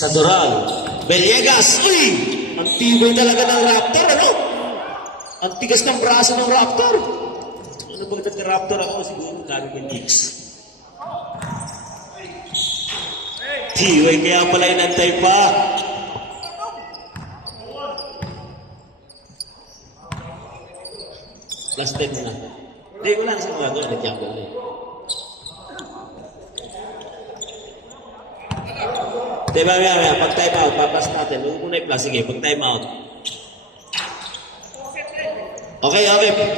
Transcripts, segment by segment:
Sa Doral, Villegas, uy! Ang tibay talaga ng Raptor, ano? Ang tigas ng braso ng Raptor. Ano bang nagka-Raptor ako? Siguro dami ng Knicks. Tibay, kaya pala inantay pa. Plus 10 na. Hindi, wala na sa mga doon. Nag-jumble na. Diba, pag time out, papas natin. Huwag muna i-plus. Sige, pag time out. Okay,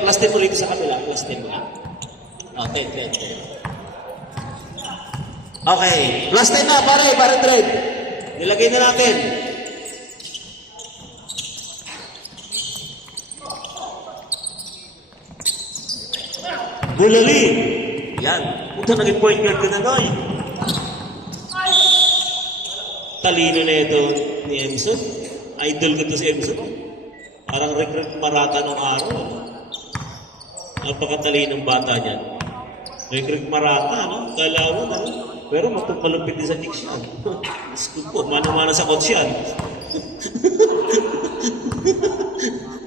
plus 10 mo rito sa kabila. Plus 10 mo lang. Oh, 10. Okay, plus 10 na, pare trade. Nilagay na natin. Bulali. Yan. Ito naging point guard ko na noy. Talino na ito ni Emson. Idol ko ito si Emson. Parang recruit Marata nung araw. Napakatalinong bata niyan. Recruit Marata, no? Kalawan, ano? Pero matupalupit din sa Knicks yan. School po, mana-mana sa coach yan.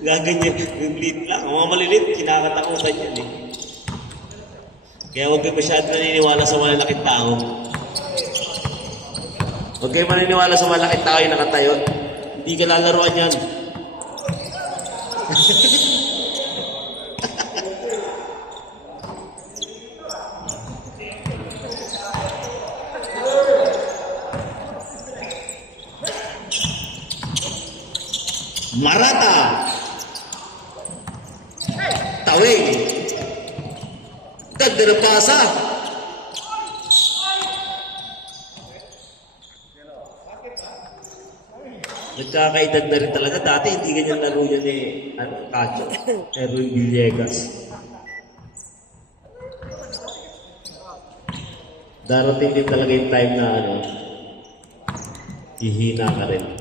Gaganyan, yung lead lang. Ang mga malilit, kinakatakutan yan eh. Kaya huwag kayo masyadong naniniwala sa malalaking tao. Huwag kayo maniniwala sa malaking tao yung nakatayo. Hindi ka lalaruan yan. Marata. Tawing. Ganda na pasa. Nagkakaedad na rin talaga. Dati hindi ganyan laro yan Cacho. Erwin Villegas. Darating din talaga yung time na ihina ka rin.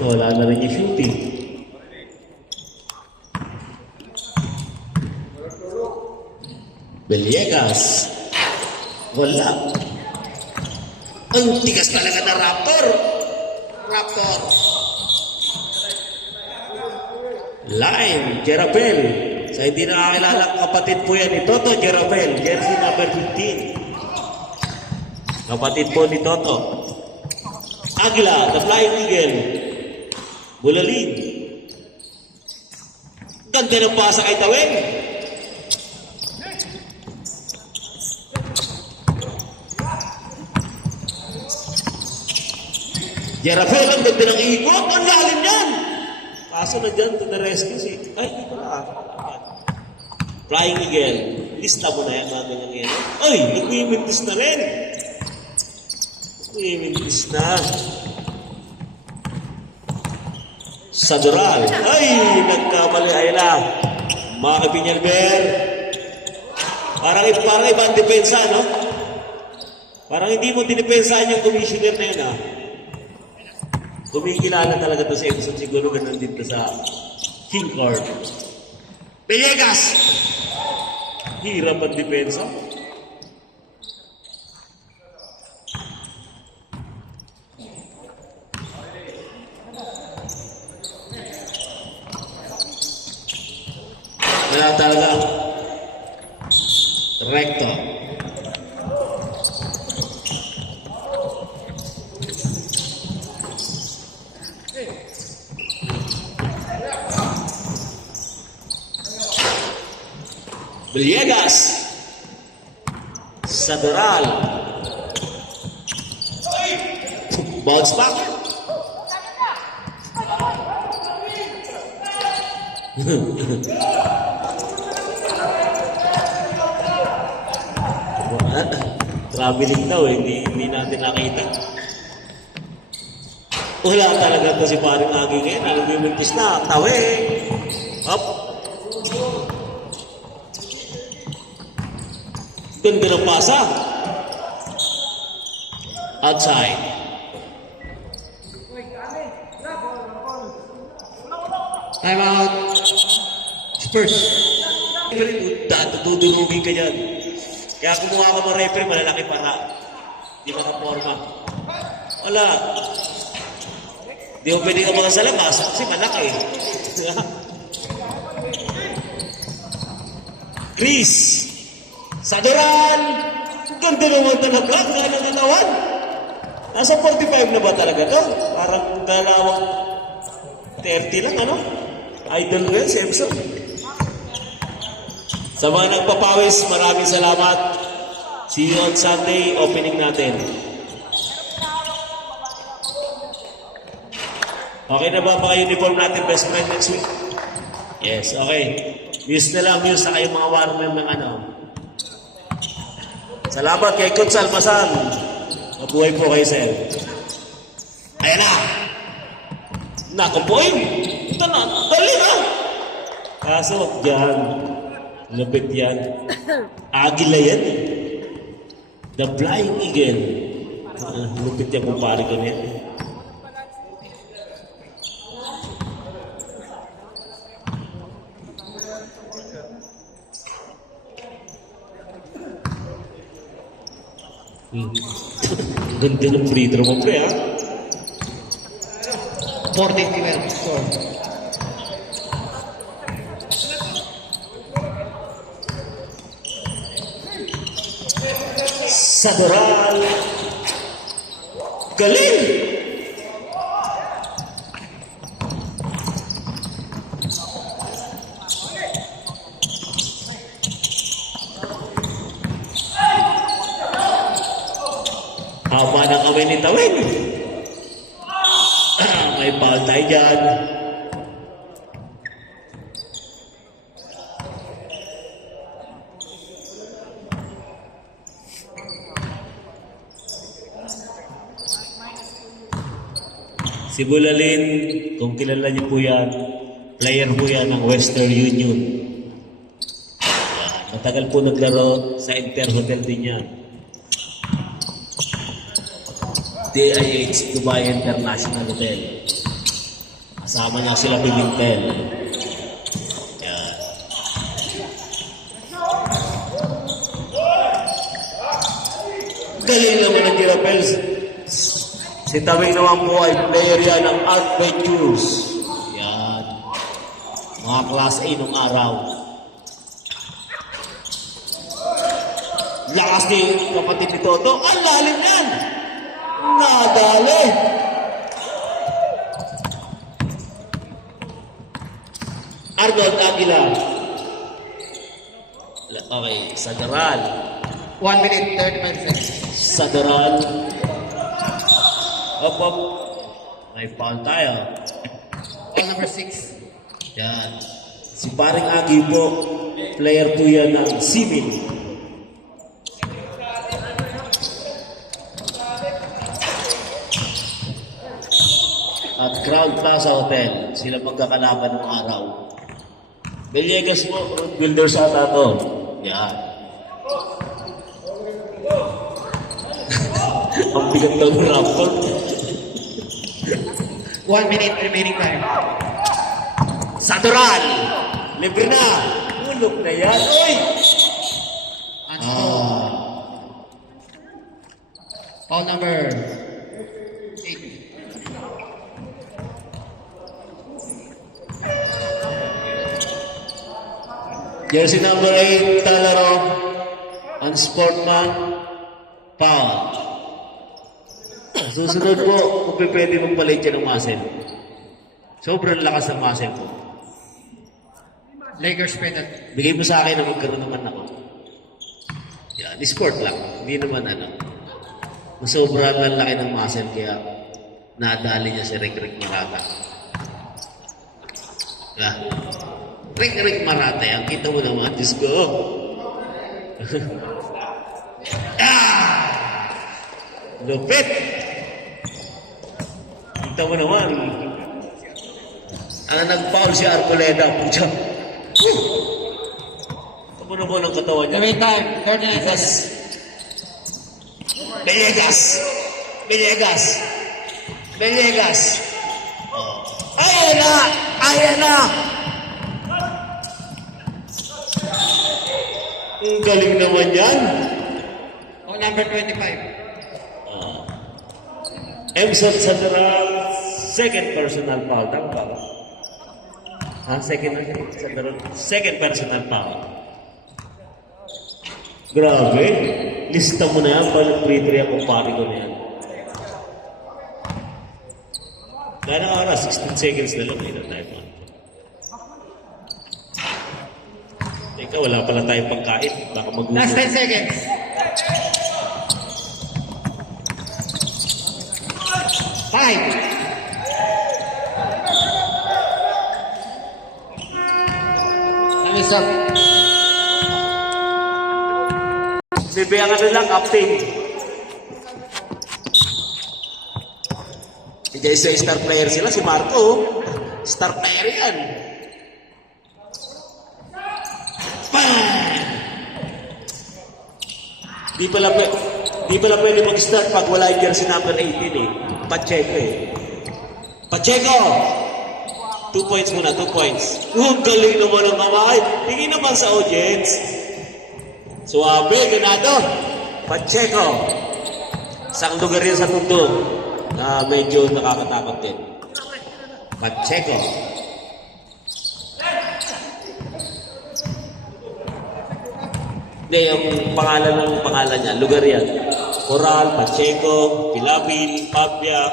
Wala na rin yung shooting. Villegas. Wala. Ang tigas talaga na Raptor. Line, Jerabel. Sa hindi nakakilala, kapatid po yan ni Toto Jerabel. Jersey number 15. Kapatid po ni Toto. Agla, the Flying Eagle. Bulalin. Ganda ng pasa kay Taweng. Jerabel, ang ganda ng ikot. Ang lalim yan. Kaso na dyan to the rescue ay, dito na Flying Eagle. Lista mo na yan, mga ganyan yan. Ay, nag-iimintis na rin. Nag-iimintis na. Sa Doral. Ay, nagkamali Ayla. Mga Kapinyalber. Parang ibang depensa, no? Parang hindi mo dinipensahan yung commissioner na yun, Kumikilala talaga to sa Emson. Siguro ganun din to sa King Court. Villegas! Hirap ang depensa. Wala talaga. Recto. Villegas. Sadoral. Bounce back. Traveling daw eh, hindi natin nakita. Wala talaga to si paring Agi ngayon. Alam mo yung na, tawe. Up. Ganda ng pasa. Outside. Time out. Spurs. Tutulungin ka dyan. Kaya kumuha ka ng referee, malalaki para di makaporma. Wala. Di mo pwede ka mga sa labas kasi malaki. Chris. Sadoran. Ganda naman talaga. Ganda natawan. Nasa 45 na ba talaga to? Parang dalawang 30 lang, ano? Idol ko yan, Simpson. Sa mga nagpapawis, maraming salamat. See you on Sunday, opening natin. Okay na ba uniform natin, best friend, next week? Yes, okay. Muse na lang, muse na kayong mga warmer ng ano. Salamat kay Coach Almasan. Mabuhay po kayo, sir. Ayan na! Naku, boy! Ito na, dali na! Kaso, dyan. Lupit yan. Agila yan. The Flying Eagle. Lupit yan kung pari ko niya. Ganda ng free throw mo, pre, ha? 40-12 score. Sadoral. Galing! Haba ng kamay ni Tawin. May foul tayo dyan. Si Bulalin, kung kilala niyo po yan, player po yan ng Western Union. Matagal po naglaro sa Inter Hotel din yan. DIH Dubai International Hotel. Kasama niya sila Pimentel. Yan. Galing naman ang Girapels. Si Tawing naman po ay player yan ng Adventures. Yan. Mga class A nung araw. Lakas ni kapatid ni Toto. Ang lalim yan! Nadali! Arnold Aguila. Okay, Sadoral. 1 minute, 35 seconds. Sadoral. Up. May foul tayo. Foul number 6. Yan. Si paring Agi po, player po yan ng Simin. At Crown Plaza Hotel, sila magkakalaban ng araw. Villegas po, Builders ata to. Yan. Ang bigat ng rapper. 1 minute remaining time. Sadoral! Libre na! Ulog na yan! Uy! Foul number 8. Jersey number 8, Talaro. Unsportman, foul. Susunod po, kung pwede magpalit yan ng muscle. Sobrang lakas ng muscle po. Lakers penalty. Bigay mo sa akin na magkaroon naman ako. Yan, sport lang. Hindi naman sobrang laki ng muscle kaya nadali niya si Rick Marata. Yan. Rick Marata, ang kita mo naman, Diyos ko. Lupit! Kita mo naman. Ang nag-foul si Arboleda, pucha. Kita mo naman ang katawan niya. Wait time. 39 seconds. Villegas. Ayan na! Ang galing naman yan. Oh, number 25. Emson Sandoral, second personal foul. Tama ba? Second personal foul. Grabe. Lista mo na yan. Paano pre-3 ang kumpari ko na yan? Dahil na oras, 16 seconds na lang. Ito tayo pa. Teka, wala pala tayong pagkain. Baka magulo. Last 10 seconds. Five. Time is up. Bibigyan ka nila, captain. Hindi sa star player sila, si Marco. Star player yan. Di pala pwede mag-start pag wala yung jersey number 18 eh. Pacheco! 2 points muna, 2 points. Ang galing naman ang kamay. Tingin naman sa audience. Suwabe, ganado. Pacheco. Isang lugar yan sa mundo na medyo nakakatakot din. Pacheco. Hindi, yung pangalan niya, lugar yan. Coral, Pacheco, Pilapil, Pabia,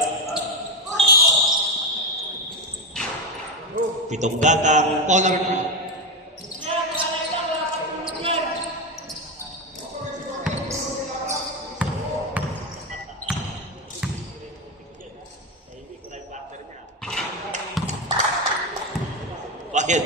Pitong Gatang. Call number 3. Bakit?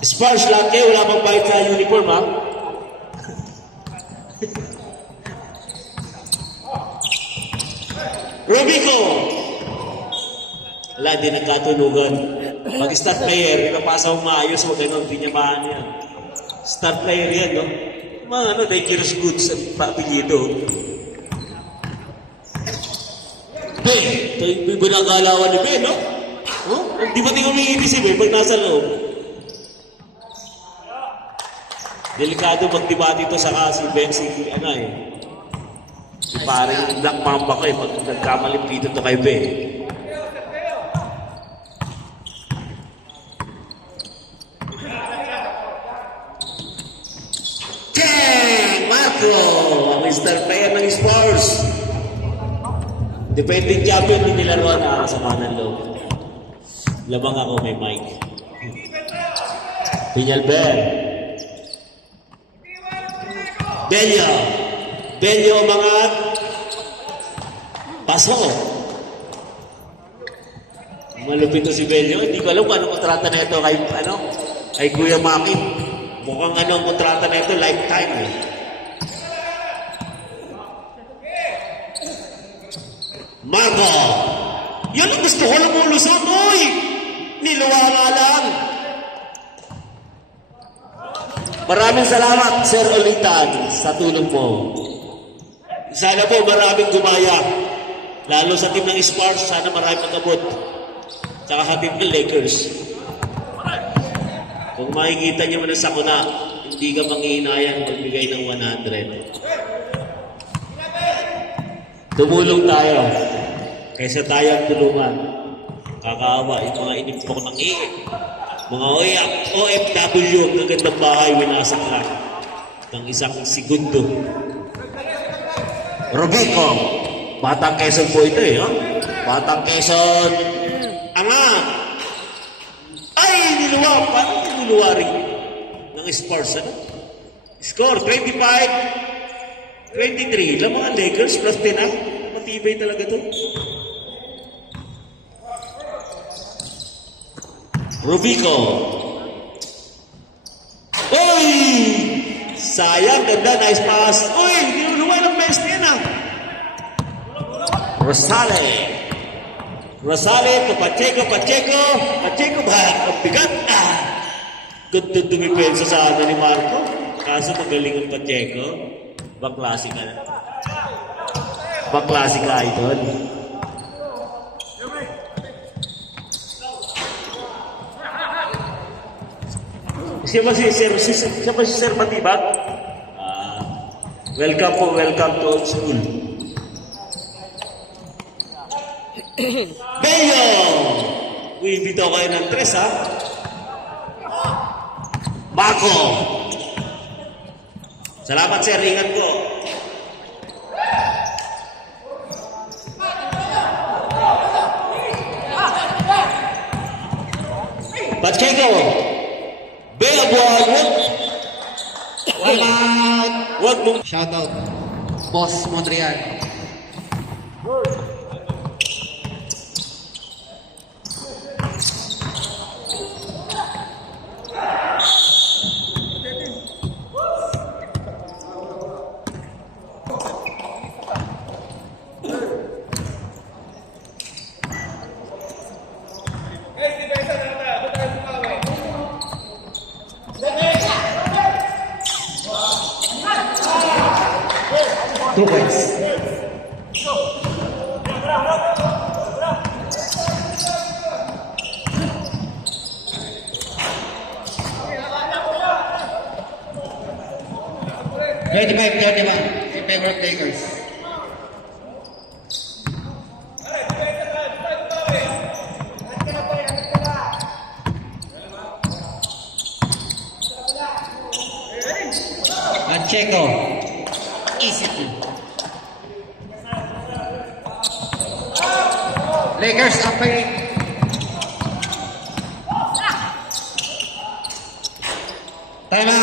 Spurs lang kayo, wala bang balik sa uniform, ha? Rubico! Wala, di nagkatunugan. Pag star player, pinapasa mo maayos, huwag ganun, hindi niya maano yan. Star player yan, no? Mga dangerous goods ang paapilido. Ben, ito yung binagalawan ni Ben, no? Oh? Di ba tingnan umiinit si Ben pag nasa loob? Delikado magdebate ito sa kasi Ben, si parang Black Mamba ko pag nagkamalip dito to kay Ben. Marco, ang star player ng Spurs. Defending champion din nilaruan na sa kanan loob. Labang ako may mic. Piñalber. Bello umangat. Paso. Malupit to si Bello. Hindi ko alam kung anong kontrata na ito kay Kuya Maki. Mukhang ang kontrata na ito, lifetime eh. Marco! Yan ang gusto ko lang mulusan, oy! Niluwa nga lang. Maraming salamat, Sir Olitan, sa tulong mo. Sana po maraming gumaya. Lalo sa team ng Spurs, sana maraming magabot. Tsaka sa team ng Lakers. Kung makikita niyo man sa kuna, hindi ka manghihinayang magbigay ng 100. Tumulong tayo. Kaysa tayo ang tulungan. Kakaawa, yung mga inimpok ng mga OFW, ang gagandang bahay, winasak lang ng isang segundo. Rubico. Batang Quezon po ito eh. Oh? Batang Quezon. Angat. Ay, niluwa. Paano niluwa rin ng Spurs? Ano? Score, 25-23. Lang mga Lakers plus 10 ah. Matibay talaga to. Rubico. Uy! Sayang, ganda, nice pass. Uy, niluluwa ng best yan ah. Rosale to Pacheco back. Ang bigat. Ganda dumipensa sa ano ni Marco. Kaso magaling ang Pacheco. Baklase ka na. Baklase ka, idol. Siya ba si Sir Matibag? Welcome to old school. Bello! Uy, bitaw kayo ng tres, ha? Marco! Salamat, sir. Ingat ko. Pacheco! Bea buwan! Wag mong... Shout out. Boss Montreal. Two points. In favor of Lakers. Pacheco. Easy. Lakers up by 8. Time out.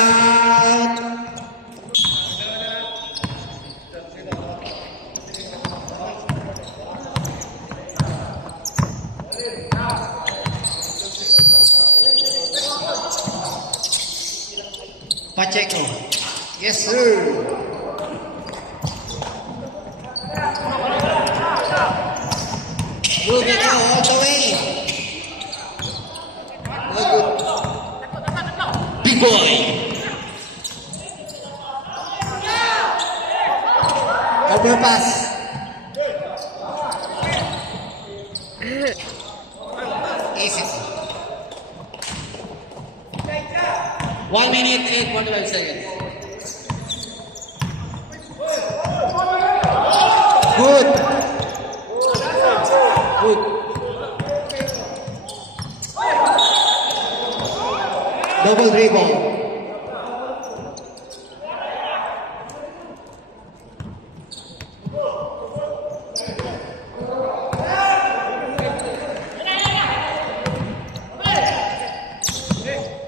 Pacheco. Yes, sir. Moving all the way. Good. Big boy! Overpass. Easy. 1 minute and 1 seconds. Good. Good. Double dribble.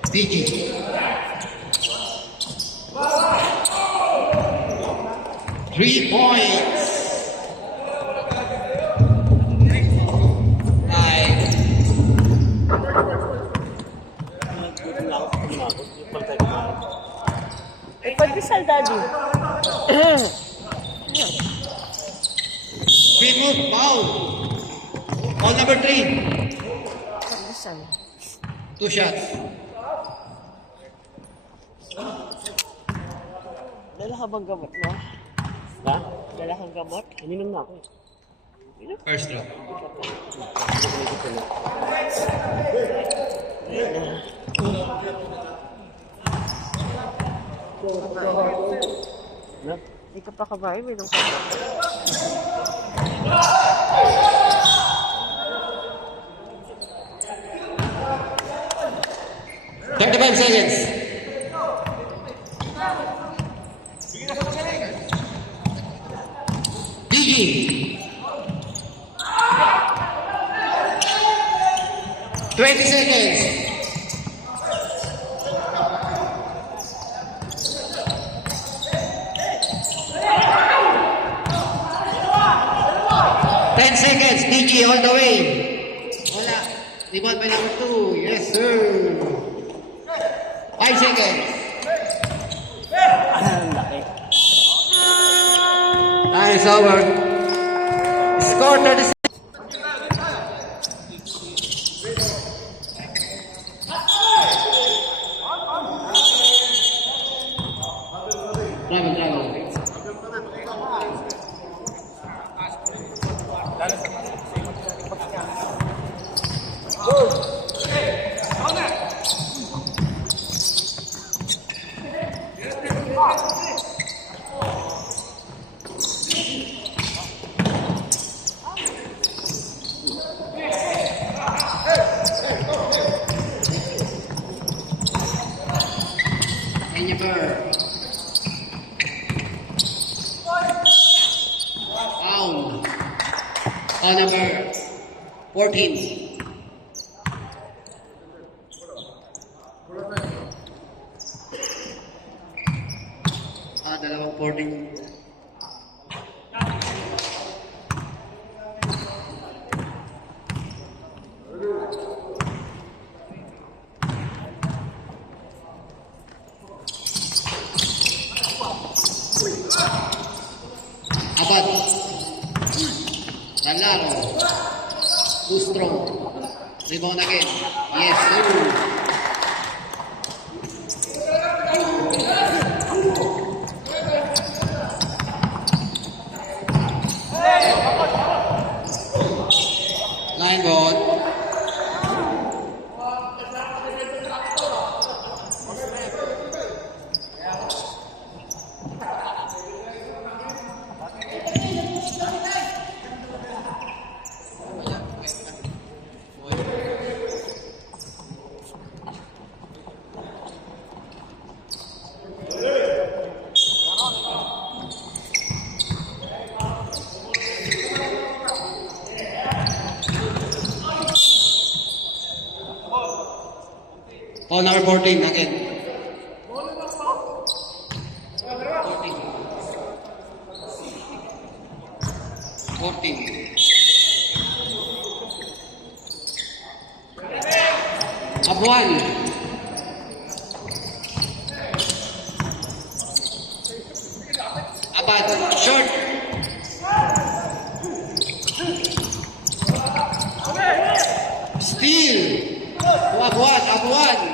DG. Three points. Eh, pagkisal, Daddy. Remove foul. Foul number 3. Pagkisal. 2 shots. Dala ka bang gamot mo? Ha? Dala kang gamot? Ininom na ako eh. First drop. Hindi ka pa kabahay, may nung ka. 35 seconds. 20 seconds. Ten seconds, DG all the way. Wala. Rebound by number 2. Yes, sir. 5 seconds. Ang laki. Time is over. Score 36. Travel. Enyeber. Foul. Foul number 14. Dalawang 14. Abad. Dalaro. Too strong. Rebound again. Yes, sir. Line ball. Oh, number 14 again. 14. Abuan. Abad. Short. Steal. Abuan.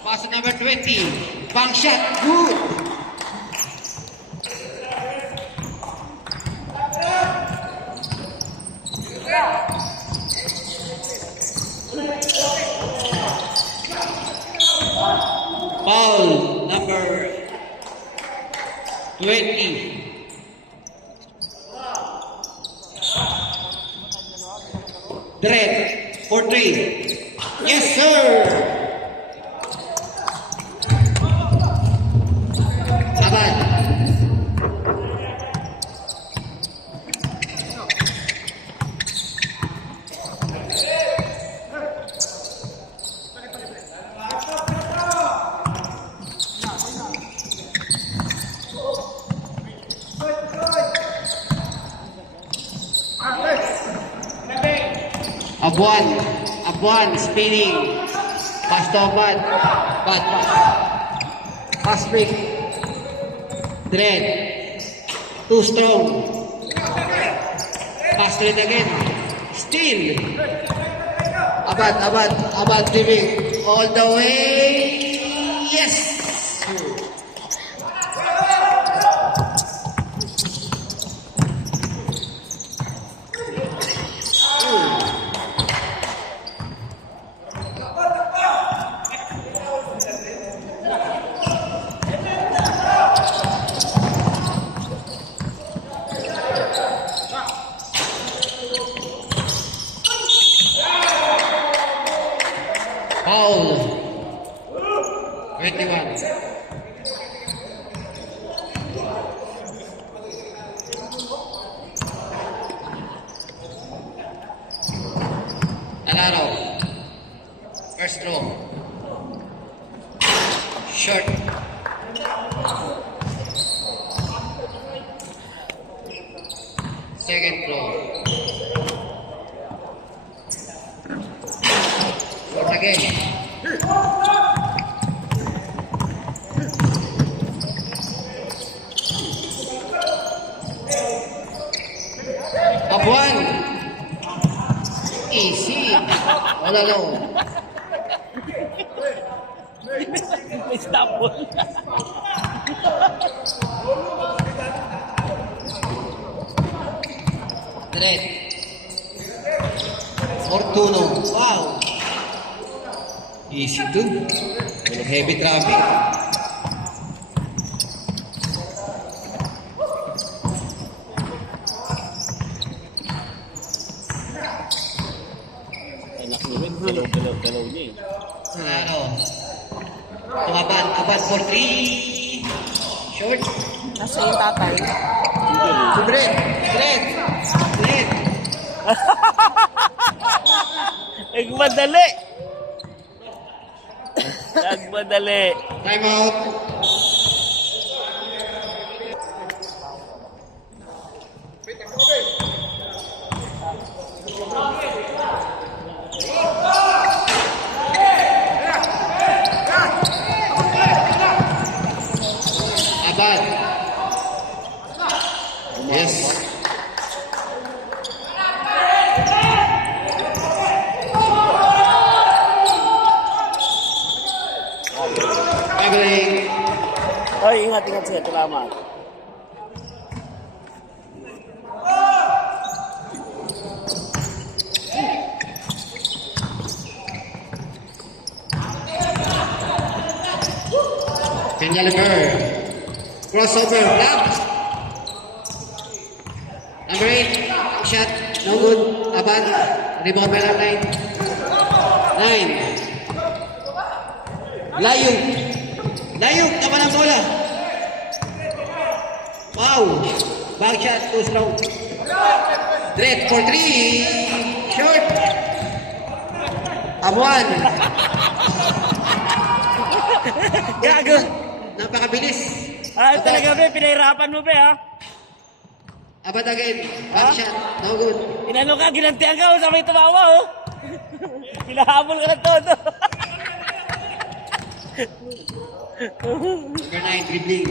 Pass to number 20. Bang shot. Good. Foul number 20. Dread for 3. Yes, sir. Abad. Abuan spinning. Pass to Abad. Bad pass. Pass break. Dread. Too strong. Pass straight again. Steal. Abad giving all the way. Yes. Foul. Short. Second floor. Short again. Up one. Easy. All alone. May stop ball. Direct. Fortuno. Wow. Easy to. Walang heavy traffic. Anak mo rin, galaw niya eh. Ano? Abad for 3. Short. Nasa yung tatay. Direct. Direct. Direct. Nagmadali. Nagmadali. Time out. Abad. Yes. Bye-bye. Oy, ingat siya. Salamat. Gallagher. Crossover. Blocked. Number 8. Shot. No good. Abad. Rebound by 9. 9. Layog. Layog. Tama ng bola. Wow. Back shot. Too strong. Direct for 3. Short. Abuan. Gago. Napakabilis. Talaga, be. Pinahirapan mo, be, ha? Abad again. Back shot. No good. Inano ka, ginantihan ka, sabay tumawa, oh. Hinahabol ka ng todo. Number 9, dribbling.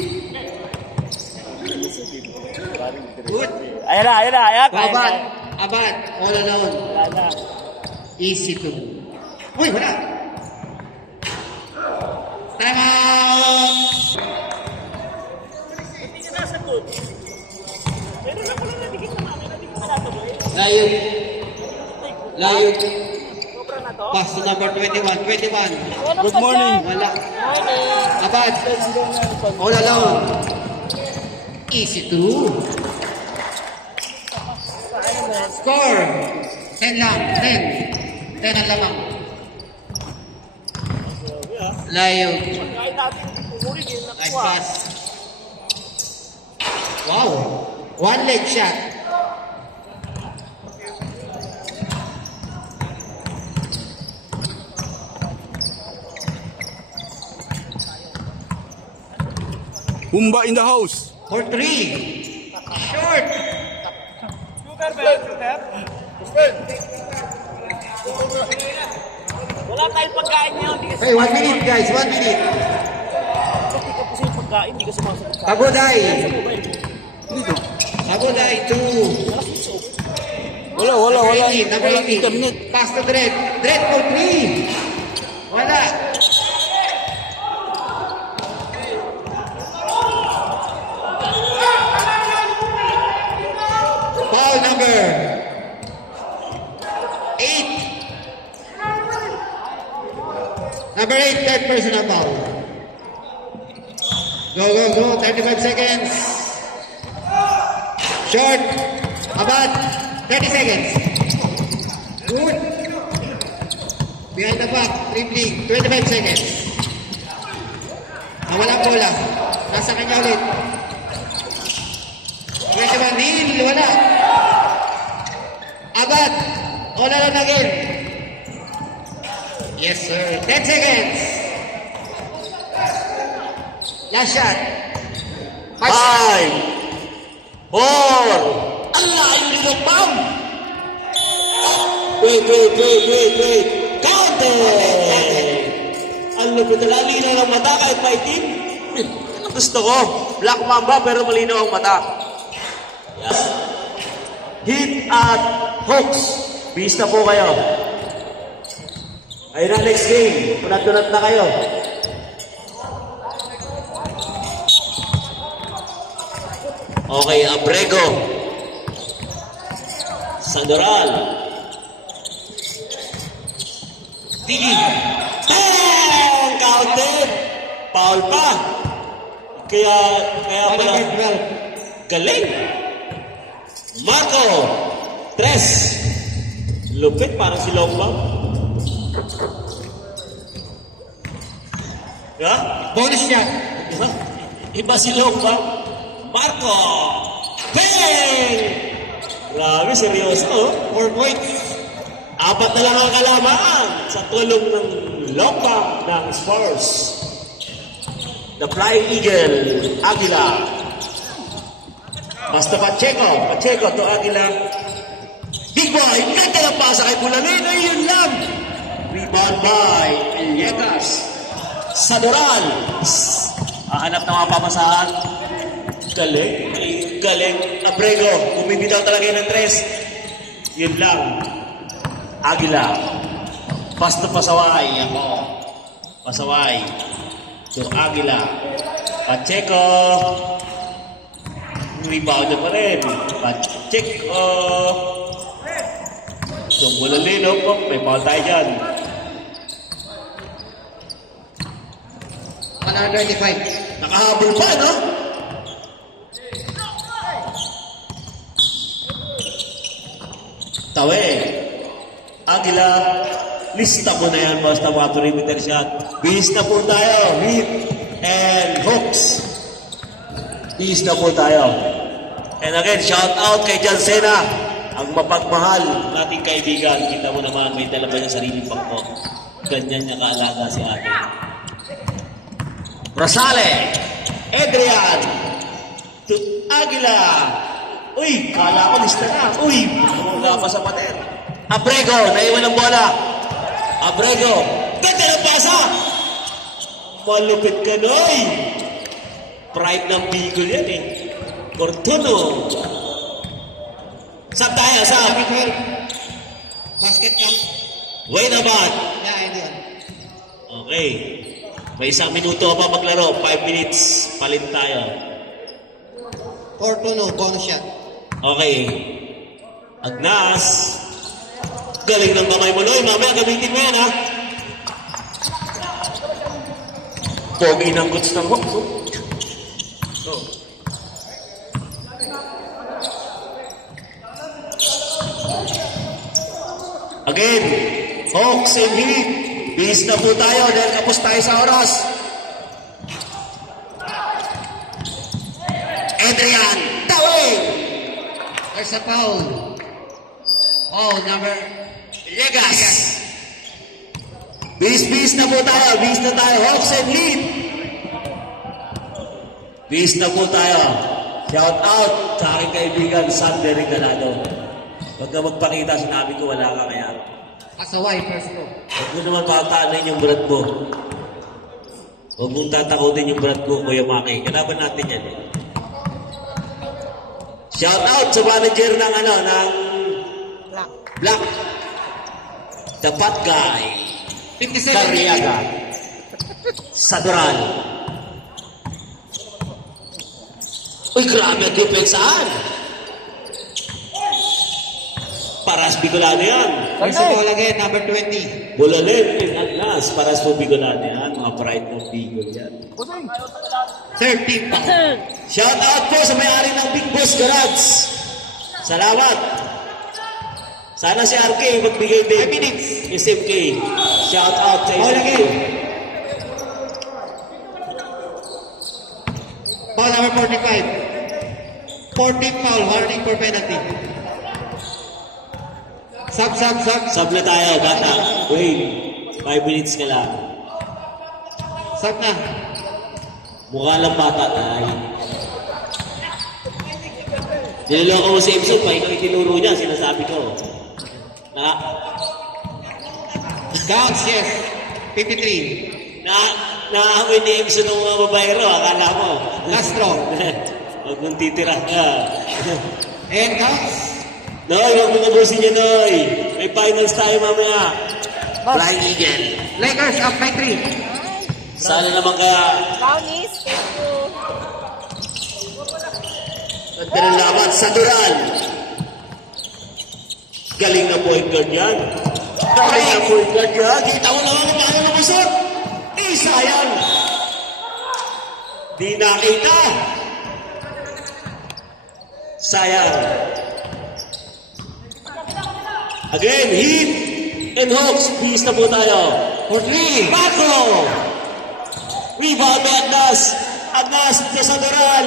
Good. Ayan na. Abad. Abad. All alone. Wala na. Easy to. Uy, wala. Time out. Hindi ka nasagot. Meron na pala natigit na namin, hindi ko nasagot. Layog. Layog. Sobra na to. Pass to number 21. 21. Good morning. Wala. Morning. Abad. All alone. Easy to. Score. 10 lang. 10. 10 ang lamang. Layog. Kahit natin, pumuli, hindi na Nice nakuha. pass. Wow. One leg shot. Humba in the house. For 3. Short. Wala tayong pagkain niyo. Hindi kasi Hey, 1 minute guys. 1 minute. kasi yung pagkain, hindi ka sumasagot sa akin. Tagoday. Dito. Tagoday 2. Wala. Number Walang 18. internet. Pass to Dredd. Dredd for 3. Wala. Foul number 8. Number 8, third personal foul. Go. 35 seconds. Short. Abad. 30 seconds. Good. Behind the back. Dribbling. 25 seconds. Walang bola. Nasa kanya ulit. 21 nil. Wala. Abad. All alone again. Yes, sir. 10 seconds. Last shot. 5 5, 4, ang layo ni Lokbang! Wait. Counting! Ang lupit na linaw ng mata kahit maitim. Gusto ko, Black Mamba pero malinaw ang mata. Yes. Hit at hooks. Bis na po kayo. Ayun na next game. Tunat-tunat na kayo. Okay, Abrego. Sandoral. Tigi. Bang! Counted! Foul pa. Kaya pala. number 12. Galing. Marco. 3. Lupit, parang si Lombang. Ha? Bonus shot. Iba si Lombang. Marco. Bang! Grabe, seryoso. Oh. 4 points. 4 na lang ang kalamaan sa tulong ng Lombang ng Spurs. The Flying Eagle, Aguila. Basta Pacheco to Aguila. Big boy, ganda ng pasa kay Bulalin. Ayun lang. Rebound by Villegas. Sadoral. Hahanap ng mga papasahan. Galing. Abrego, bumibitaw talaga yun ng 3. Yun lang. Aguila. Basta pasaway. Ako. Pasaway. So, Aguila. Pacheco. Rebound na pa rin. Pacheco. So, Bulalin. May foul tayo dyan. 135. Nakahabol pa, no? Tawe. Aguila. Lista po na yan, basta mga perimeter shot. Bihis na po tayo. Hit and hooks. Bihis na po tayo. And again, shout out kay John Cena. Ang mapagmahal nating kaibigan. Kita mo naman, may dala ba niya sariling bangko. Ganyan niya kaalaga si ate. Rosale. Adrian. To Aguila. Uy, kala ko lista na. Uy, wala pa sa pater. Abrego, naiwan ang bola. Abrego, ganda ng pasa. Malupit ka, Noy. Pride ng Bicol yan eh. Cortuno. Saan tayo? Saan? Number 12. Basket count. Wait naman. Yeah, yun. Okay. May 1 minuto pa maglaro. 5 minutes. Palit tayo. 4-2, bonus shot. Okay. Agnas. Galing ng kamay mo, Noy. Mamaya gamitin mo yan, ha? Pogi ng guts ng hooks, oh. Oh. Again, Hawks and Heat. Bihis na po tayo dahil kapos tayo sa oras. Adrian, tawid! There's a foul. Oh, number Villegas. Bihis na po tayo. Bihis na tayo. Hawks and Heat. Bihis na po tayo. Shout out sa aking kaibigan, Sander Regalado. Huwag ka magpakita, sinabi ko wala ka kaya. Pasaway, first row. Huwag mo naman pataanin yung brad mo. Huwag mong tatakutin yung brad mo, Kuya Maki. Kalaban natin yan eh. Shout out sa manager ng Black. The Fat Guy. 57. Carriaga. Sadoral. Uy, grabe ang depensahan. Paras Bicolano yan. There's a foul again, number 20. Bulalin and Agnas. Paras po Bicolano yan. Mga pride ng Bicol yan. 13 foul. Shout out po sa may-ari ng Big Boss Garage. Salamat. Sana si RK magbigay din. 5 minutes. SMK. Shout out sa Foul SMK. again. Foul number 45. 14 foul, warning for penalty. Sub. Sub na tayo, bata. Wait. 5 minutes ka lang. Sub na. Mukha lang bata tayo. Niloloko mo si Ibson, pa ikaw itinuro niya, sinasabi ko. Counts, yes. 53. Naamoy ni Ibson ng mga babaero, akala mo. Last throw. Huwag mong titira ka. And counts. Noy, huwag mong abusin niya, Noy. May finals tayo mamaya. Flying Eagle. Lakers up by 3. Sana naman ka. Brownies, thank you. Ganda ng laban sa Duran. Galing na point guard yan. Galing na point guard yan. Kita mo naman kung paano lumusot. Sayang. Di nakita. Sayang. Again, Heat and Hawks. Please na po tayo. For 3. Marco. Rebound by Agnas. Agnas na sa Duran.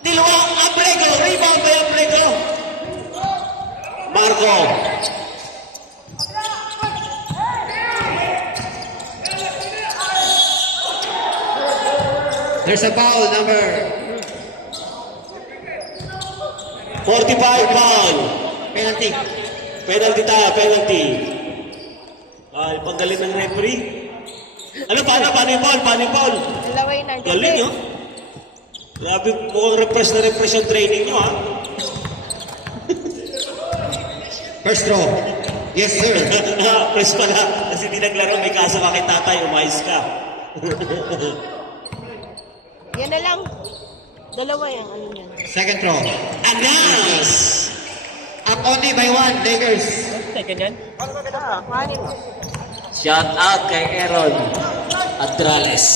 Dilawang Abrego. Rebound by Abrego. Marco. There's a foul, number 45 foul. penalty. Penalty tayo, penalty. Paggaling ng referee. Ano, paano yung foul? Paano yung foul? Dalaway na. Galing, oh. Grabe, mukhang refresh na refresh yung training nyo, ha? First throw. Yes, sir. Press pala. Kasi di naglaro, may kasama kay tatay, umayos ka. Yan na lang. Dalawa yung ano yan. Second throw. Anas! Up only by 1, Lakers. Ganyan. Kuhanin mo. Shout out kay Aaron Adrales.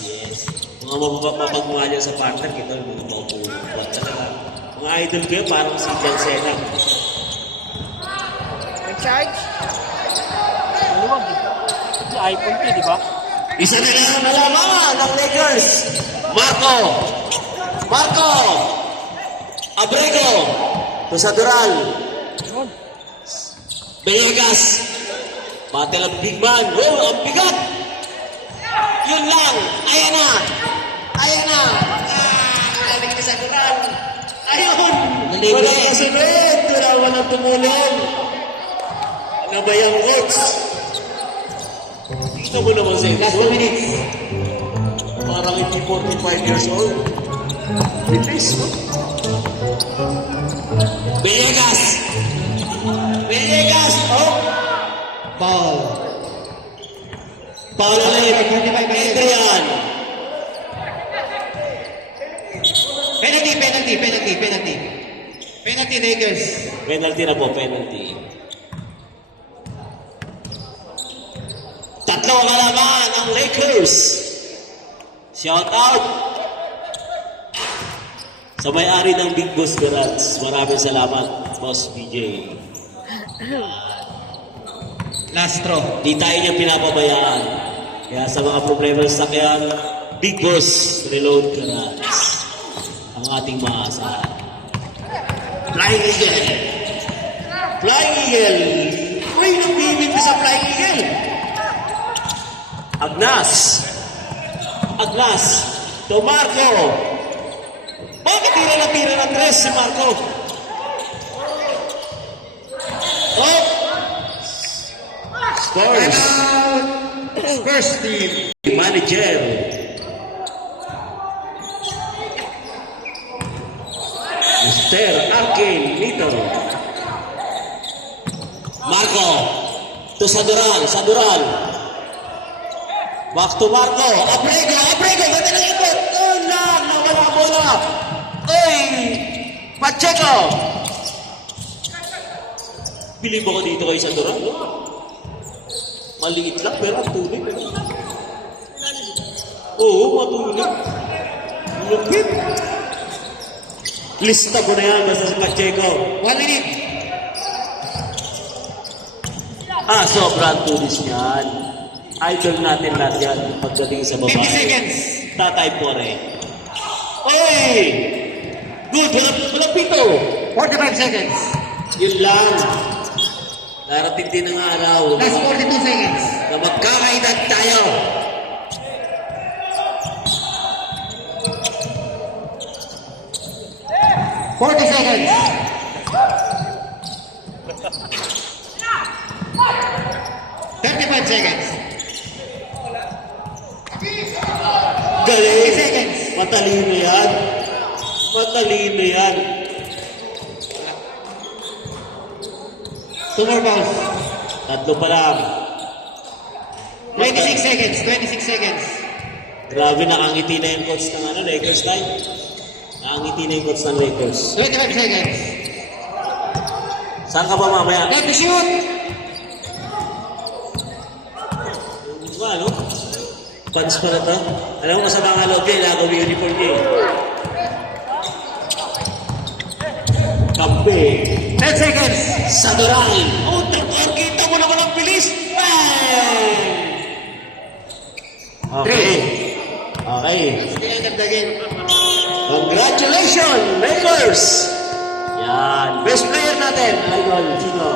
Yes. Mga mapagmukha niya sa partner, kita yung mga maupulat. Mga idol ko yun, parang si Jan Sena. Recharge. Maluwag eh. Kasi iPhone 2, di ba? Isa na lang ang nalaman ng Lakers. Marco. Abrego. Tusadural. Venegas. Battle of big man. Oh, ang bigat. Yun lang. Ayan na. Nalamig na sa dural. Ayun. Wala kasunod. Walang tumulong. Ano ba yung coach? Tingnan mo naman sa Last 2 minutes. Parang hindi 45 years old. Bilis, no? Villegas! Oh! Foul. Paolo ulit. Adrian. Penalty, Lakers. Penalty na po, penalty. Tatlo ang kalaban ang Lakers. Shout out sa may-ari ng Big Boss Garage. Maraming salamat, Boss BJ. Last throw. Di tayo niya pinapabayaan. Kaya sa mga problema sa sakyan, Big Boss Reload Garage ang ating maasahan. Flying Eagle. Flying Eagle. Uy, nagbibig sa Flying Eagle. Agnas. To Marco. Bakit tira na tres si Marco? Oh! Scores. First team. Manager. Mr. Arkin Nito. Marco. To Sadural. Back to Marco. Abrego. Ganda ng ikot. Oh, lang. Nawala ang bola. Oy! Pacheco. Bilib ako dito kay Sadural. Maliit lang, pero ang tuloy. Oo, matuloy. Lupit. Lista ko na yan, basta si Pacheco. 1 minute. Sobrang tulis niyan. Idol natin lahat yan pagdating sa 50 babae. seconds. Tatay po rin. Oy! Good, walang pito. 45 seconds. Yun lang. Darating din ang araw Last 42 seconds. na magkakaedad tayo. 40 seconds. 35 seconds. Galing. 30 seconds. Matalino yan. Matalino yan. 2 more balls. Tatlo pa lang. 26 seconds. 26 seconds. Grabe, nakangiti na yung coach ng ano, Lakers time. Nakangiti na yung coach ng Lakers. 25 seconds. Saan ka ba mamaya? Let me shoot. Ano? Pants pa na to? Alam mo sa mga loob niya, ilagaw yung uniform niya eh. Kampi. 10 seconds. Sa Doral. Oh, kita mo naman ang bilis. Bang! Okay. Okay. Still end the game. Congratulations, Lakers! Yan. Best player natin, Idol. Sino?